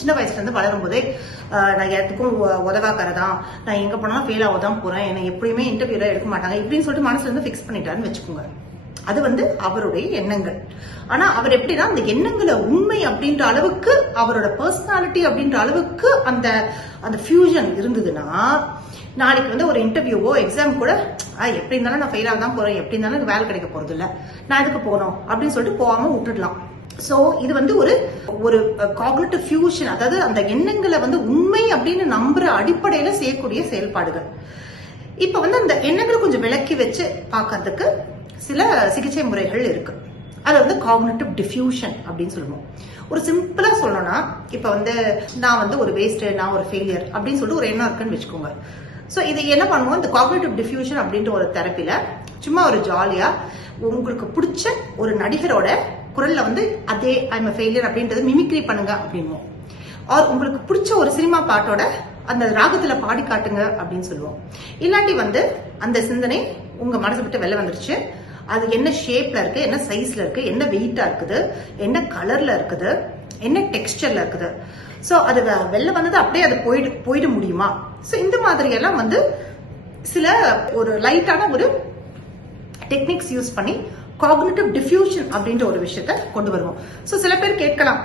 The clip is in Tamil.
சின்ன வயசுல இருந்து வளரும் போதே நான் எதுக்கும் உதவாக்காரதான், நான் எங்க போனாலும் ஃபெயில் ஆகதான் போறேன், என்னை எப்படியுமே இன்டர்வியூல எடுக்க மாட்டாங்க இப்படின்னு சொல்லிட்டு மனசுல இருந்து ஃபிக்ஸ் பண்ணிட்டாருன்னு வச்சுக்கோங்க. அது அவருடைய எண்ணங்கள். ஆனா அவர் எப்படின்னா அந்த எண்ணங்களை உண்மை அப்படின்ற அளவுக்கு அவரோட பர்சனாலிட்டி அப்படின்ற அளவுக்கு அந்த அந்த ஃபியூஷன் இருந்ததுன்னா நாளைக்கு ஒரு இன்டர்வியூவோ எக்ஸாம் கூட எப்படி இருந்தாலும் நான் ஃபெயில் ஆக தான் போறேன், எப்படி இருந்தாலும் எனக்கு வேலை கிடைக்க போறது இல்ல, நான் எதுக்கு போகணும் அப்படின்னு சொல்லிட்டு போகாம விட்டுடலாம். சோ இது ஒரு காக்னிட்டிவ் ஃபியூஷன், அதாவது அந்த எண்ணங்களை உண்மை அப்படின்னு நம்புற அடிப்படையில செய்யக்கூடிய செயல்பாடுகள். இப்ப அந்த எண்ணங்களை கொஞ்சம் விளக்கி வச்சு பாக்கிறதுக்கு சில சிகிச்சை முறைகள் இருக்கு. அது காக்னிட்டிவ் டிஃப்யூஷன் அப்படின்னு சொல்லுவோம். ஒரு சிம்பிளா சொல்லணும்னா இப்ப நான் ஒரு வேஸ்ட், நான் ஒரு ஃபெயிலியர் அப்படின்னு சொல்லிட்டு ஒரு எண்ணம் இருக்குன்னு வச்சுக்கோங்க. சோ இது என்ன பண்ணுவோம், இந்த காக்னிட்டிவ் டிஃப்யூஷன் அப்படின்ற ஒரு தெரப்பில சும்மா ஒரு ஜாலியா உங்களுக்கு பிடிச்ச ஒரு நடிகரோட குரல்ல அதே ஐம் ஃபெயிலியர் அப்படின்றது மிமிக்ரி பண்ணுங்க அப்படின்வோம். ஆர் உங்களுக்கு பிடிச்ச ஒரு சினிமா பாட்டோட அந்த ராகத்துல பாடி காட்டுங்க அப்படின்னு சொல்லுவோம். இல்லாட்டி அந்த சிந்தனை உங்க மனசு விட்டு வெளில வந்துருச்சு, அது என்ன ஷேப்ல இருக்கு, என்ன சைஸ்ல இருக்கு, என்ன வெயிட்டா இருக்குது, என்ன கலர்ல இருக்குது, என்ன டெக்ஸ்டர்ல இருக்குது, சோ அது வெளில வந்தது அப்படியே அது போயிட முடியுமா. சோ இந்த மாதிரி எல்லாம் சில ஒரு லைட்டான ஒரு டெக்னிக்ஸ் யூஸ் பண்ணி காக்னிட்டிவ் டிஃப்யூஷன் அப்படின்ற ஒரு விஷயத்த கொண்டு வருவோம். சோ சில பேர் கேட்கலாம்,